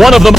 one of them.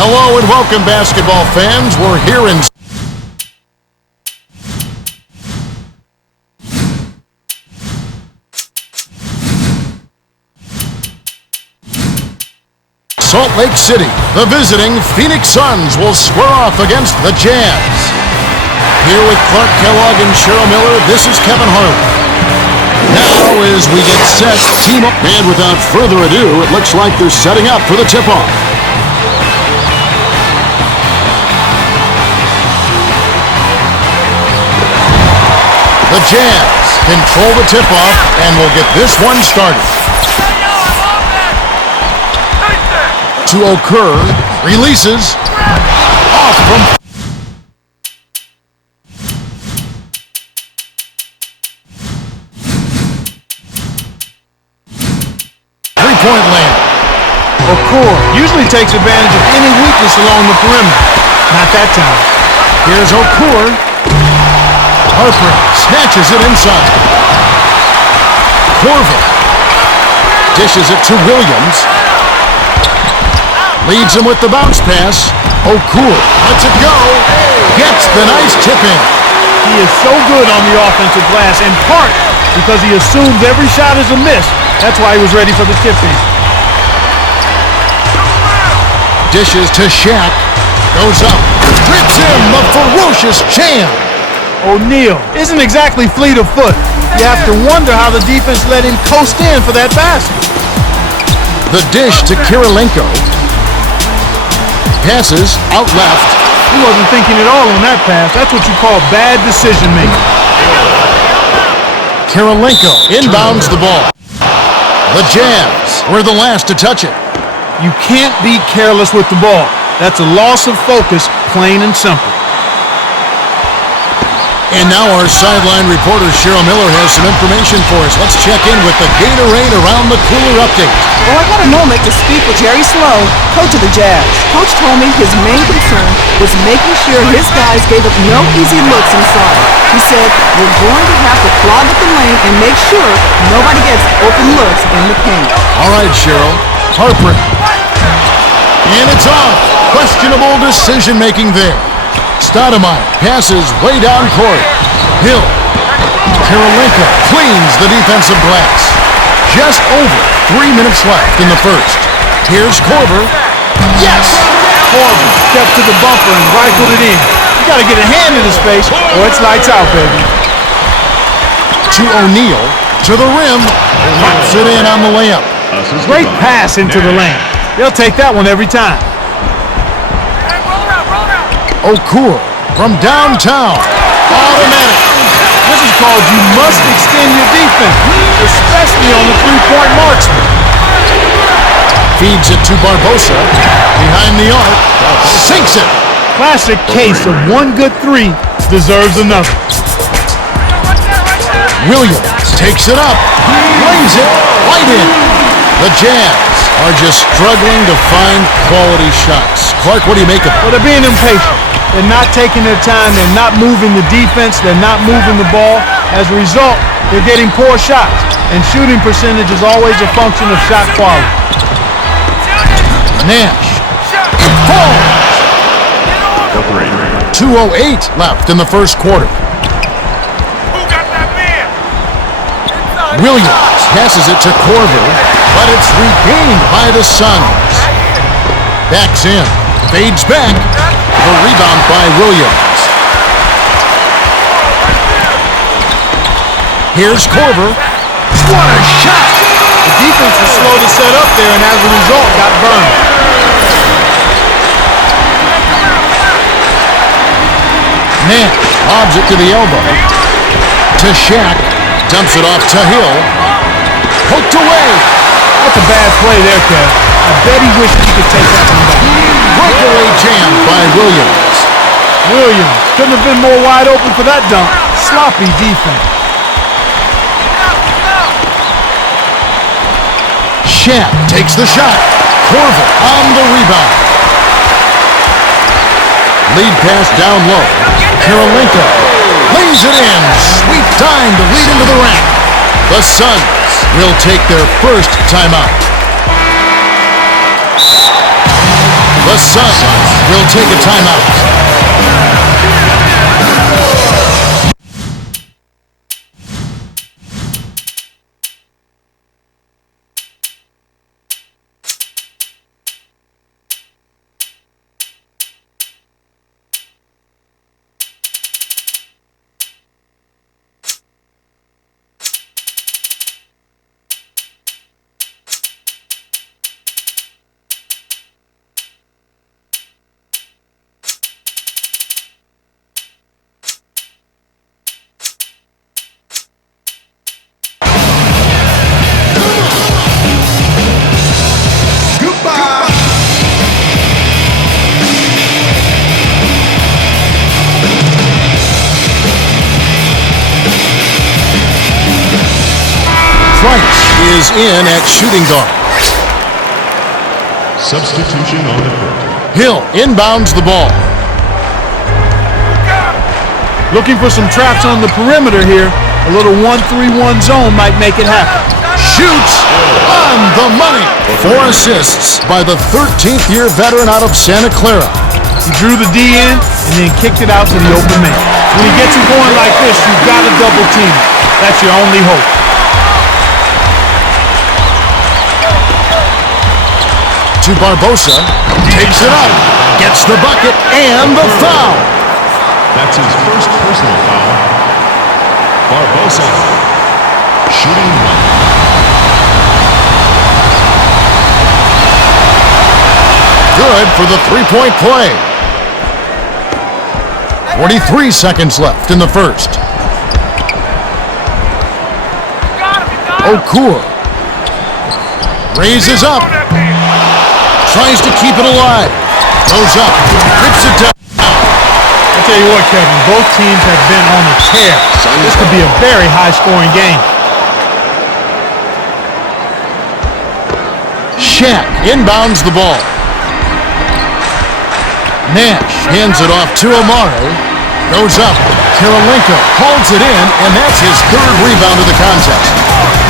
Hello and welcome, basketball fans. We're here in Salt Lake City. The visiting Phoenix Suns will square off against the Jazz. Here with Clark Kellogg and Cheryl Miller, this is Kevin Harlan. Now as we get set, team up. And without further ado, it looks like they're setting up for the tip-off. The Jazz control the tip-off and will get this one started. To occur, releases, off from... Three-point land. Okur usually takes advantage of any weakness along the perimeter. Not that time. Here's Okur. Harper snatches it inside. Corver dishes it to Williams. Leads him with the bounce pass. Okur lets it go. Gets the nice tip in. He is so good on the offensive glass, in part because he assumes every shot is a miss. That's why he was ready for the tip in. Dishes to Shaq. Goes up. Trips him, the ferocious champ. O'Neal isn't exactly fleet of foot. You have to wonder how the defense let him coast in for that basket. The dish to Kirilenko. Passes out left. He wasn't thinking at all on that pass. That's what you call bad decision making. Kirilenko inbounds the ball. The Jazz were the last to touch it. You can't be careless with the ball. That's a loss of focus, plain and simple. And now our sideline reporter Cheryl Miller has some information for us. Let's check in with the Gatorade Around the Cooler update. Well, I got a moment to speak with Jerry Slow, coach of the Jazz. Coach told me his main concern was making sure his guys gave up no easy looks inside. He said, we're going to have to clog up the lane and make sure nobody gets open looks in the paint. All right, Cheryl. Harper. And it's off. Questionable decision-making there. Stoudamire passes way down court. Hill. Kirilenko cleans the defensive glass. Just over 3 minutes left in the first. Here's Corver. Yes! Corver stepped to the bumper and rifled it in. You got to get a hand in his face or it's lights out, baby. To O'Neal. To the rim. Pops it in on the layup. Great pass into the lane. They'll take that one every time. Okur from downtown. Automatic. This is called you must extend your defense, especially on the three-point marksman. Feeds it to Barbosa. Behind the arc. Sinks it. Classic case of one good three deserves another. Williams takes it up. Lays it right in. The Jazz are just struggling to find quality shots. Clark, what do you make of it? Well, they're being impatient. They're not taking their time. They're not moving the defense. They're not moving the ball. As a result, they're getting poor shots. And shooting percentage is always a function of shot quality. Nash. It falls. 2:08 left in the first quarter. Williams passes it to Corver, but it's regained by the Suns. Backs in. Fades back. The rebound by Williams. Here's Corver. What a shot! The defense was slow to set up there and as a result got burned. Nash Lobs it to the elbow. To Shaq. Dumps it off to Hill. Poked away. That's a bad play there, Kev. I bet he wished he could take that one back. Breakaway jam by Williams. Williams couldn't have been more wide open for that dunk. Sloppy defense. Shaq takes the shot. Corver on the rebound. Lead pass down low. Karolinko lays it in. Sweet time to lead into the rack. The Suns will take their first timeout. The Suns will take a timeout. Is in at shooting guard. Substitution on the court. Hill inbounds the ball. Looking for some traps on the perimeter here. A little 1-3-1 zone might make it happen. Shoots on the money. 4 assists by the 13th year veteran out of Santa Clara. He drew the D in and then kicked it out to the open man. When he gets it going like this, you've got to double team it. That's your only hope. To Barbosa, takes it up, gets the bucket, and the foul. That's his first personal foul. Barbosa, shooting one. Good for the three-point play. 43 seconds left in the first. Okur raises up. Tries to keep it alive. Goes up. Rips it down. I'll tell you what, Kevin. Both teams have been on a tear. This could be a very high-scoring game. Shaq inbounds the ball. Nash hands it off to Amare. Goes up. Karolinko holds it in, and that's his third rebound of the contest.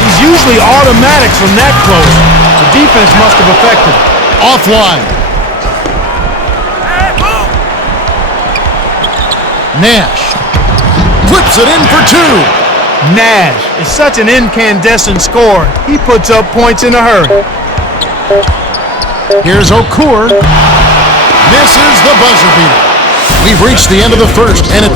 He's usually automatic from that close. The defense must have affected him. Offline. Nash flips it in for 2. Nash is such an incandescent scorer. He puts up points in a hurry. Here's Okur. Misses the buzzer beater. We've reached the end of the first, and it...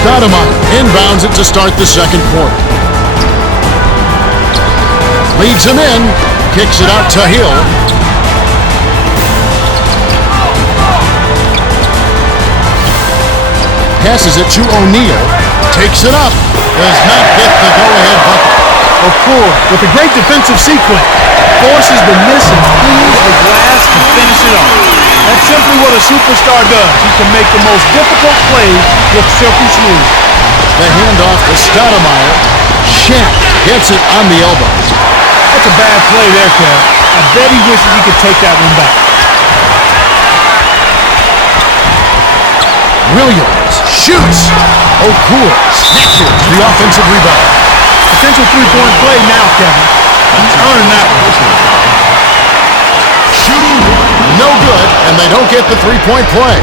Stoudamire inbounds it to start the second quarter. Leads him in, kicks it out to Hill. Passes it to O'Neal, takes it up, does not get the go-ahead bucket. Okur, with a great defensive sequence, forces the miss and cleans the glass to finish it off. That's simply what a superstar does. He can make the most difficult plays look silky smooth. The handoff to Stoudamire. Shaq gets it on the elbow. That's a bad play there, Kev. I bet he wishes he could take that one back. Williams shoots. Okur snatches the offensive rebound. Potential three-point play now, Kevin. He's earned that one. Shooting no good, and they don't get the three-point play.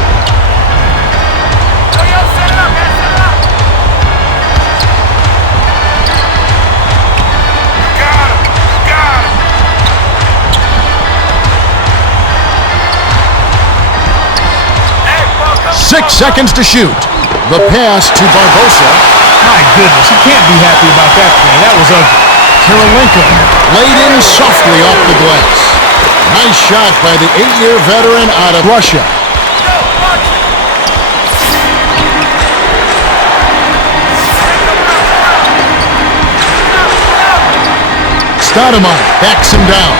Six seconds to shoot. The pass to Barbosa. My goodness, he can't be happy about that play. That was ugly. Kirilenko laid in softly off the glass. Nice shot by the 8-year veteran out of Russia. Stoudamire backs him down.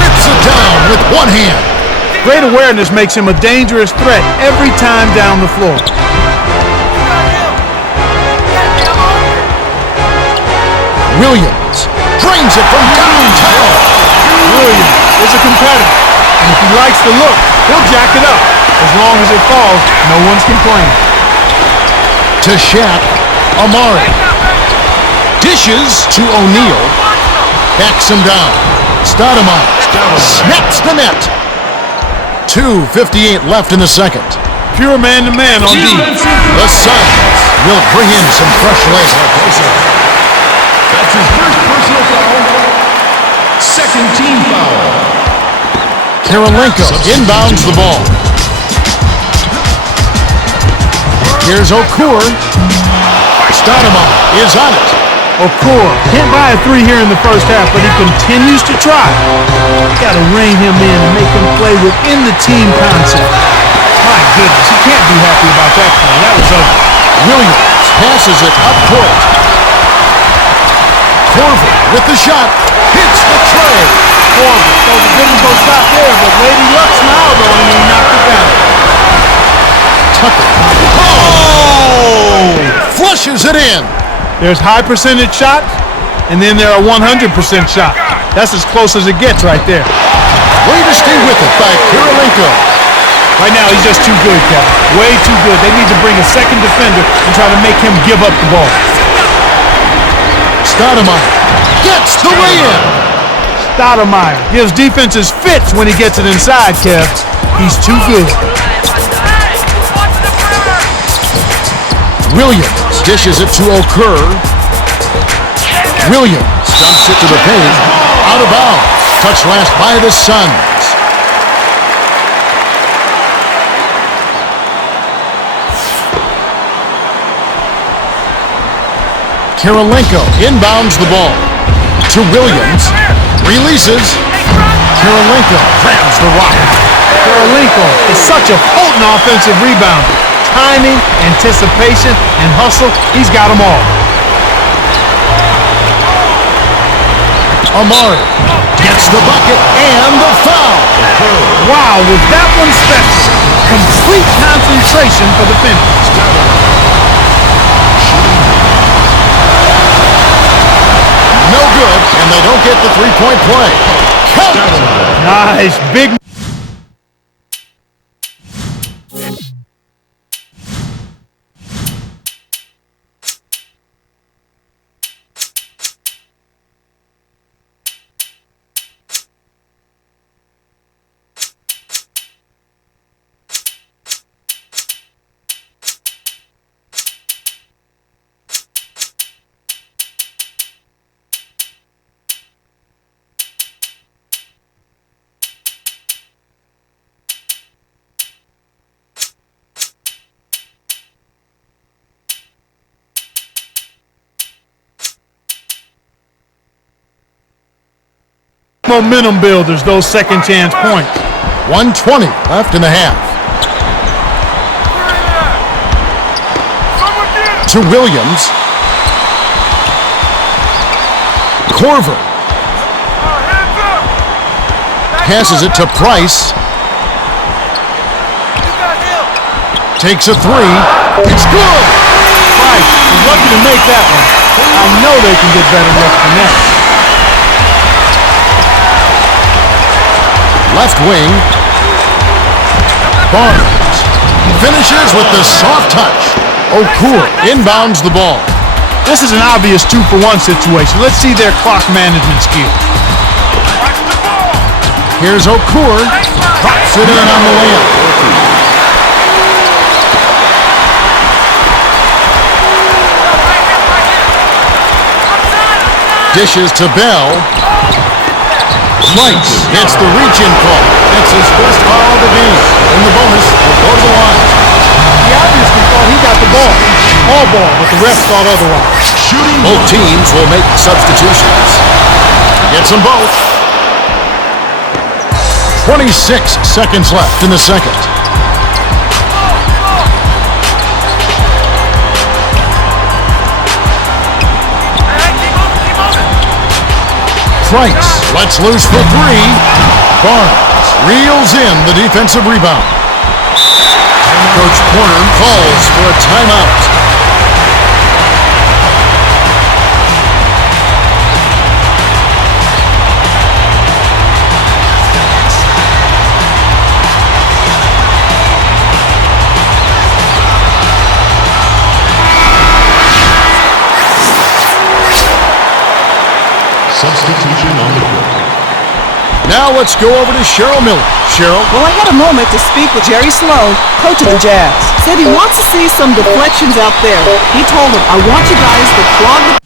Whips it down with one hand. Great awareness makes him a dangerous threat every time down the floor. Williams drains it from downtown. Williams is a competitor, and if he likes the look, he'll jack it up. As long as it falls, no one's complaining. To Shaq, Amari. Dishes to O'Neal. Backs him down. Stoudamire snaps the net. 2:58 left in the second. Pure man-to-man on D. The Suns will bring in some fresh legs. That's his first personal foul. Second team foul. Kirilenko inbounds the ball. Here's Okur. Stoudamire is on it. Okur can't buy a three here in the first half, but he continues to try. Got to rein him in and make him play within the team concept. My goodness, he can't be happy about that play. That was ugly. Williams passes it up court. Corver with the shot. Hits the tray. Corver throws a difficult shot there, but Lady Luck smiled on him and he knocked it down. Tucker. Oh! Flushes it in. There's high percentage shots, and then there are 100% shots. That's as close as it gets right there. Way to stay with it by Kirilenko. Right now, he's just too good, Kevin. Way too good. They need to bring a second defender and try to make him give up the ball. Stoudamire gets the lay-in. Stoudamire gives defenses fits when he gets it inside, Kev. He's too good. Williams dishes it to Okur. Williams dumps it to the paint. Out of bounds. Touch last by the Suns. Kirilenko inbounds the ball. To Williams. Releases. Kirilenko grabs the rock. Kirilenko is such a potent offensive rebounder. Timing, anticipation, and hustle, he's got them all. Amari gets the bucket and the foul. Wow, was that one special? Complete concentration for the finish. No good, and they don't get the three-point play. Count! Nice, big. Momentum builders, those second chance points. 1:20 left in the half. To Williams. Corver. Passes it to Price. Takes a three. It's good. Price is lucky to make that one. I know they can get better looks than that. Left wing. Barnes finishes with the soft touch. Okur inbounds the ball. This is an obvious 2-for-1 situation. Let's see their clock management skill. Here's Okur. Drops it in on the layup. Dishes to Bell. Lights gets the reach-in call. That's his first foul of the game. In the bonus, will go to the line. He obviously thought he got the ball. All ball, but the ref thought otherwise. Both teams will make substitutions. Gets them both. 26 seconds left in the second. Price lets loose for three. Barnes reels in the defensive rebound. Coach Porter calls for a timeout. Substitution on the court. Now let's go over to Cheryl Miller. Cheryl? Well, I had a moment to speak with Jerry Sloan, coach of the Jazz. Said he wants to see some deflections out there. He told him, I want you guys to clog the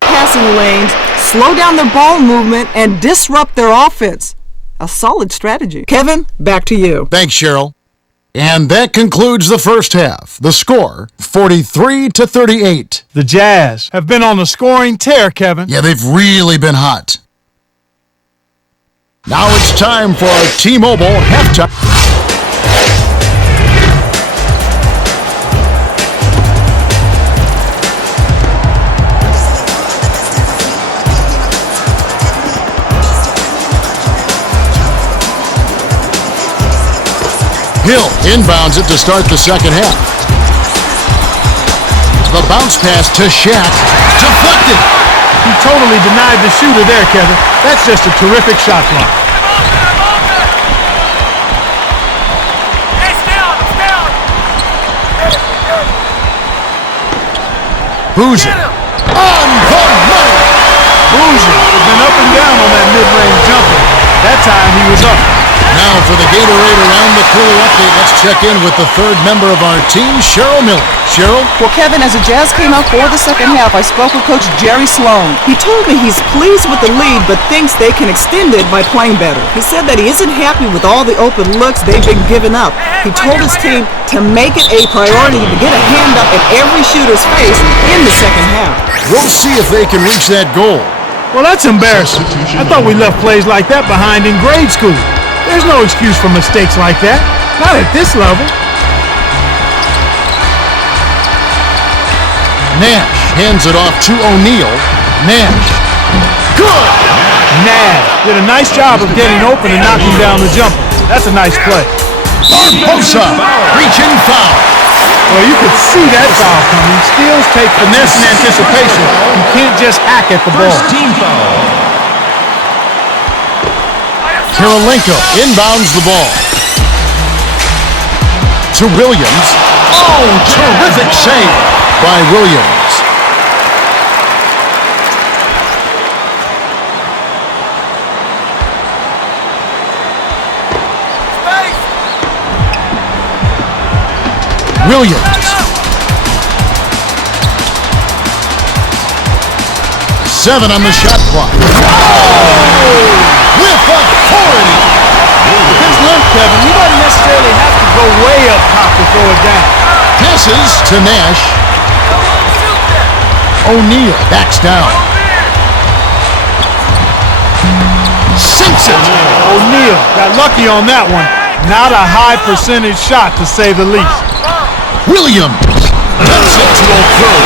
passing lanes, slow down their ball movement, and disrupt their offense. A solid strategy. Kevin, back to you. Thanks, Cheryl. And that concludes the first half. The score, 43-38. The Jazz have been on a scoring tear, Kevin. Yeah, they've really been hot. Now it's time for our T-Mobile halftime. Hill inbounds it to start the second half. The bounce pass to Shaq. Deflected. He totally denied the shooter there, Kevin. That's just a terrific shot block. Boozer. On the money. Boozer has been up and down on that mid-range jumper. That time he was up. Now for the Gatorade Around the Cooler update, let's check in with the third member of our team, Cheryl Miller. Cheryl? Well, Kevin, as the Jazz came out for the second half, I spoke with Coach Jerry Sloan. He told me he's pleased with the lead, but thinks they can extend it by playing better. He said that he isn't happy with all the open looks they've been giving up. He told his team to make it a priority to get a hand up in every shooter's face in the second half. We'll see if they can reach that goal. Well, that's embarrassing. I thought we left plays like that behind in grade school. There's no excuse for mistakes like that. Not at this level. Nash hands it off to O'Neal. Nash. Good! Nash did a nice job of getting open and knocking down the jumper. That's a nice play. Barbosa. Reaching foul. Well, you could see that foul coming. Steals take finesse and anticipation. You can't just hack at the ball. First team foul. Kirilenko inbounds the ball. To Williams. Oh, terrific save by Williams. Williams. 7 on the shot clock. Oh! With authority. With his length, Kevin, he doesn't necessarily have to go way up top to throw it down. Passes to Nash. O'Neal backs down. Sinks it. O'Neal got lucky on that one. Not a high percentage shot, to say the least. Williams lets it to Okoro.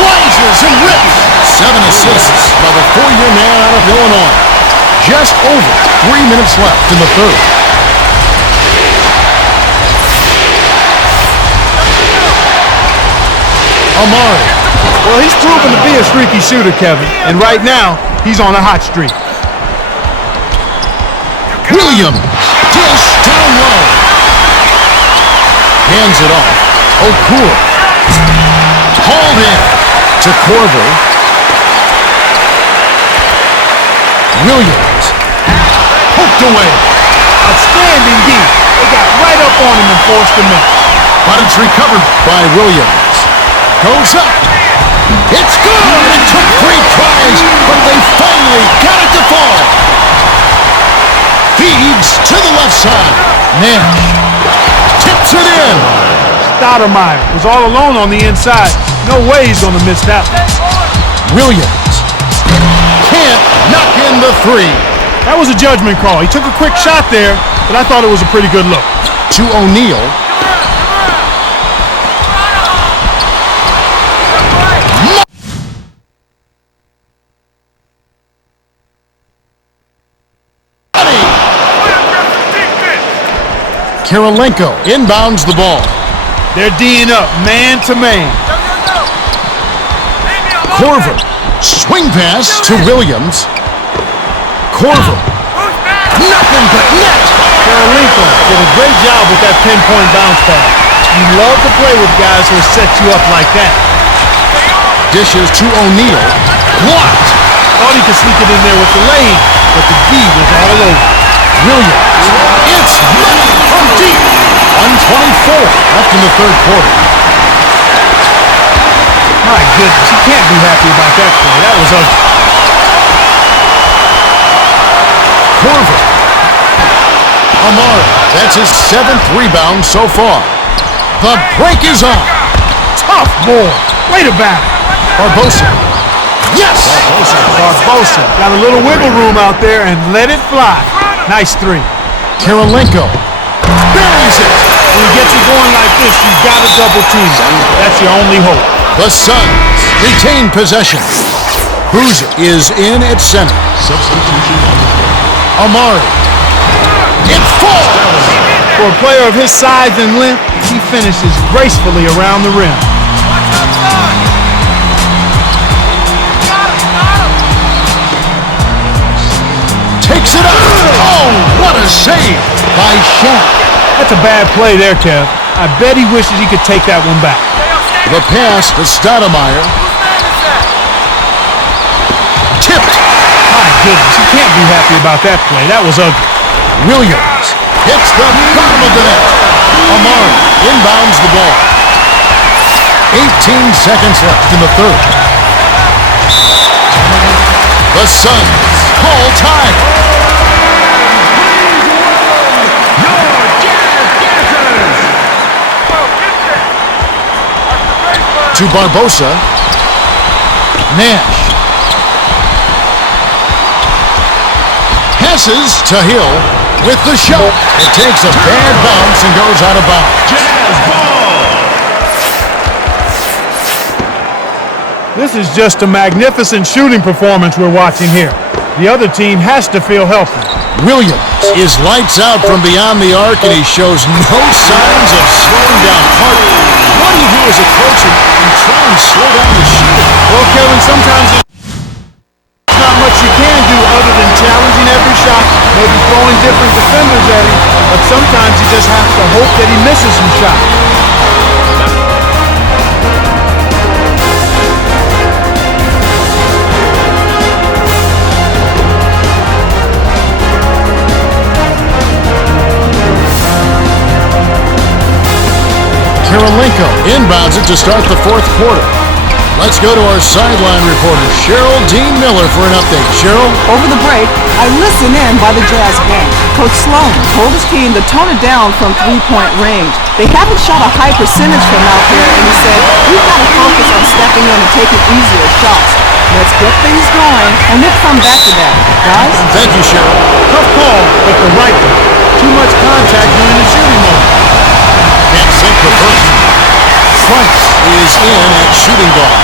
Rises and rips. 7 assists by the 4-year man out of Illinois. Just over 3 minutes left in the third. Amari. Well, he's proven to be a streaky shooter, Kevin. And right now, he's on a hot streak. Williams. Dish down low. Hands it off. Okoro. Hauled in to Korver. Williams. Hooked away. Outstanding D. They got right up on him and forced him in. But it's recovered by Williams. Goes up. It's good! It took 3 tries, but they finally got it to fall. Feeds to the left side. Nash tips it in. Stoudamire was all alone on the inside. No way he's going to miss that one. Williams can't knock in the three. That was a judgment call. He took a quick shot there, but I thought it was a pretty good look. To O'Neal. Kirilenko inbounds the ball. They're D'ing up, man to man. Corver, swing pass to Williams. Corver, nothing but net. Kirilenko did a great job with that pinpoint bounce pass. You love to play with guys who set you up like that. Dishes to O'Neal. Blocked. Thought he could sneak it in there with the lane, but the D was all over. Williams, it's money from deep. 1:24 left in the third quarter. My goodness, he can't be happy about that play. That was ugly. Corver. Amari, that's his 7th rebound so far. The break is on. Tough boy. Way to battle. Barbosa. Yes! Barbosa got a little wiggle room out there and let it fly. Nice three. Kirilenko buries it. When he gets it going like this, you've got to double team. That's your only hope. The Suns retain possession. Boozer is in at center. Substitution on the floor. Amari. It falls. For a player of his size and length, he finishes gracefully around the rim. Takes it up. Oh, what a save by Shaq. That's a bad play there, Kev. I bet he wishes he could take that one back. The pass to Stoudamire. Tipped. My goodness, he can't be happy about that play. That was ugly. Williams hits the bottom of the net. Amari inbounds the ball. 18 seconds left in the third. The Suns call time. To Barbosa. Nash. Passes to Hill with the shot. It takes a bad bounce and goes out of bounds. Jazz ball. This is just a magnificent shooting performance we're watching here. The other team has to feel healthy. Williams is lights out from beyond the arc, and he shows no signs of slowing down. What do you do as a coach and try and slow down the shooting? Well, Kevin, sometimes there's not much you can do other than challenging every shot, maybe throwing different defenders at him, but sometimes you just have to hope that he misses some shots. Kirilenko inbounds it to start the fourth quarter. Let's go to our sideline reporter, Cheryl Dean Miller, for an update. Cheryl? Over the break, I listened in by the Jazz game. Coach Sloan told his team to tone it down from three-point range. They haven't shot a high percentage from out there, and he said, we've got to focus on stepping in and taking easier shots. Let's get things going, and we'll come back to that. Guys? Thank you, Cheryl. Tough call, but the right one. Too much contact during the shooting moment. Can't sink the first. Price is in at shooting guard.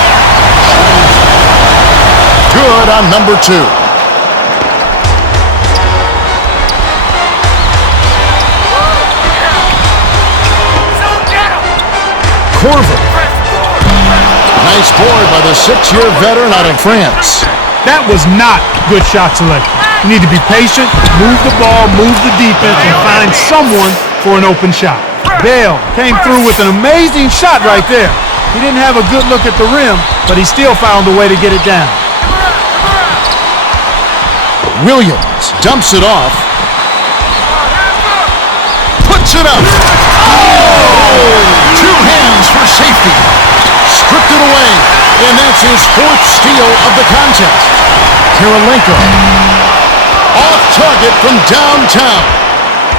Good on number 2. Corver. Nice board by the 6-year veteran out of France. That was not good shot selection. You need to be patient, move the ball, move the defense, and find someone for an open shot. Bale came through with an amazing shot right there. He didn't have a good look at the rim, but he still found a way to get it down. Williams dumps it off. Puts it up. Oh! 2 hands for safety. Stripped it away, and that's his 4th steal of the contest. Kirilenko off target from downtown.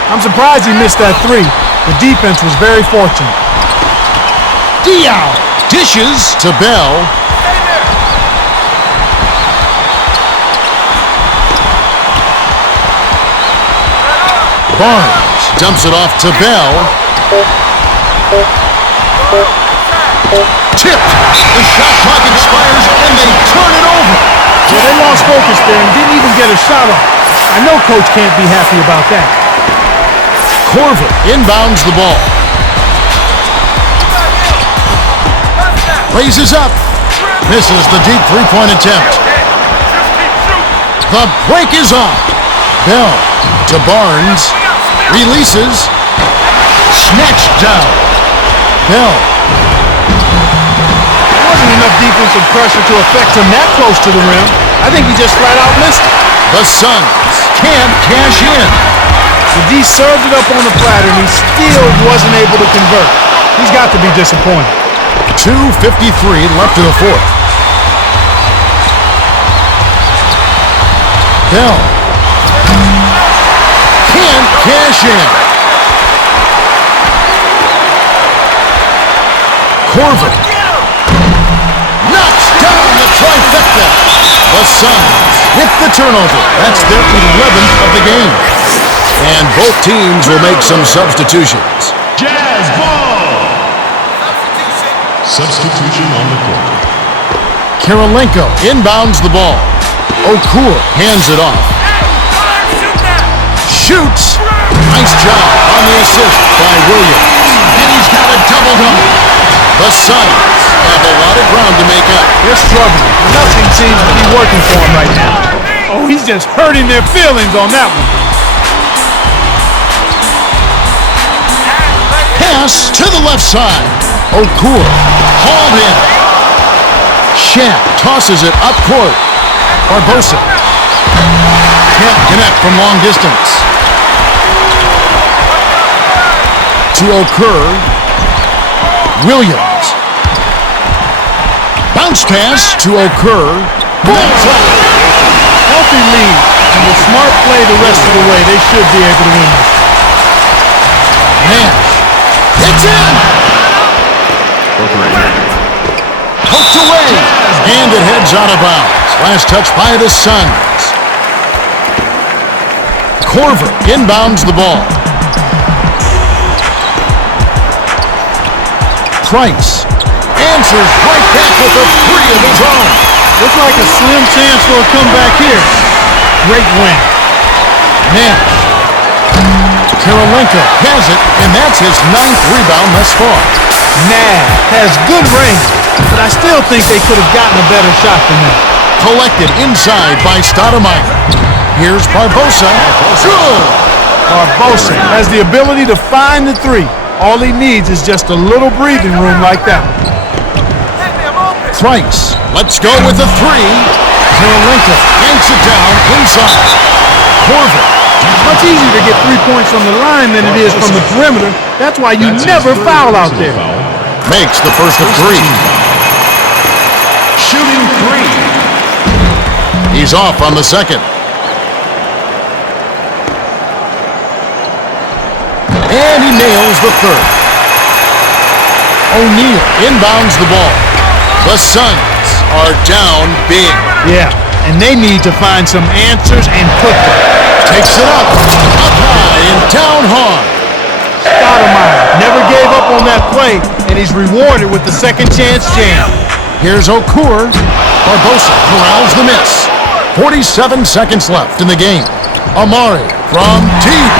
I'm surprised he missed that 3. The defense was very fortunate. Diaw Dishes to Bell. Barnes dumps it off to Bell. Tipped. The shot clock expires and they turn it over. Well, they lost focus there and didn't even get a shot off. I know coach can't be happy about that. Corver inbounds the ball. Raises up. Misses the deep three-point attempt. The break is on. Bell to Barnes. Releases. Snatched down. Bell. There wasn't enough defensive pressure to affect him that close to the rim. I think he just flat out missed it. The Suns can't cash in. The D served it up on the platter and he still wasn't able to convert. He's got to be disappointed. 2:53 left in the fourth. Bell can't cash in. Corver knocks down the trifecta. The Suns hit the turnover. That's their 11th of the game. And both teams will make some substitutions. Jazz ball. Substitution on the court. Kirilenko inbounds the ball. Okur hands it off. Shoots. Nice job on the assist by Williams. And he's got a double-double. The Suns have a lot of ground to make up. They're struggling. Nothing seems to be working for them right now. Oh, he's just hurting their feelings on that one. Pass to the left side. Okur hauled in. Shaq tosses it up court. Barbosa can't connect from long distance. To Okur. Williams. Bounce pass to Okur. Healthy lead, and with smart play the rest of the way, they should be able to win this. Nash. It's in! Poked away. And it heads out of bounds. Last touch by the Suns. Corver inbounds the ball. Price answers right back with a three of his own. Looks like a slim chance for a comeback here. Great win. Nash. Kirilenko has it, and that's his 9th rebound thus far. Nash has good range, but I still think they could have gotten a better shot than that. Collected inside by Stoudamire. Here's Barbosa. Good. Barbosa has the ability to find the three. All he needs is just a little breathing room like that. Price. Let's go with a three. Kirilenko yanks it down inside. Corver. It's much easier to get 3 points from the line than it is from the perimeter. That's why you never foul out there. Makes the first of three. Shooting three. He's off on the second. And he nails the third. O'Neal inbounds the ball. The Suns are down big. Yeah, and they need to find some answers and quickly. Takes it up high and down hard. Stoudamire never gave up on that play, and he's rewarded with the second chance jam. Here's Okur. Barbosa corrals the miss. 47 seconds left in the game. Amari from deep.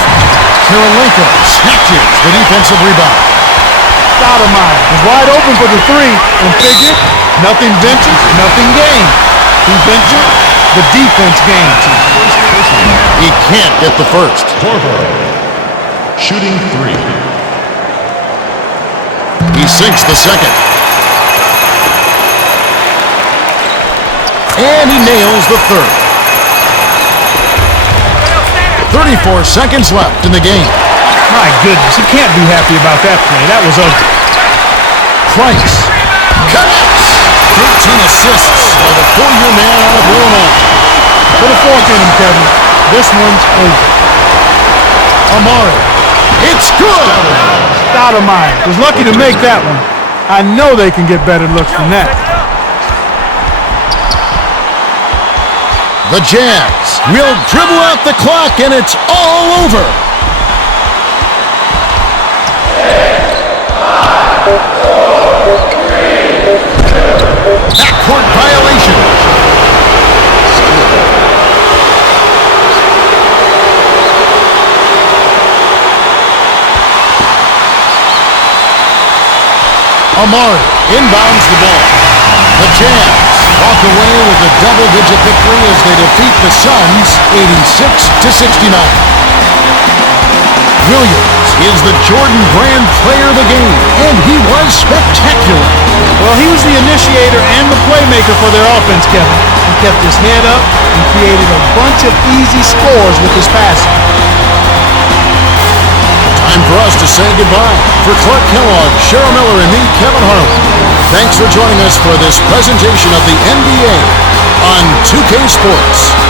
Kirilenko snatches the defensive rebound. Stoudamire was wide open for the three and figured nothing ventured, nothing gained. He ventured, the defense gained. He can't get the first. Corver. Shooting three. He sinks the second. And he nails the third. 34 seconds left in the game. My goodness, he can't be happy about that play. That was ugly. Price connects. 13 assists by the 4-year man out of Illinois. Put a fork in him, Kevin. This one's over. Amari. It's good. Stoudamire was lucky to make that one. I know they can get better looks than that. The Jazz will dribble out the clock, and it's all over. Backcourt violation. Amari inbounds the ball. The Jazz walk away with a double-digit victory as they defeat the Suns 86-69. Williams is the Jordan Brand player of the game, and he was spectacular. Well, he was the initiator and the playmaker for their offense, Kevin. He kept his head up and created a bunch of easy scores with his passing. Time for us to say goodbye. For Clark Kellogg, Cheryl Miller, and me, Kevin Harlan, thanks for joining us for this presentation of the NBA on 2K Sports.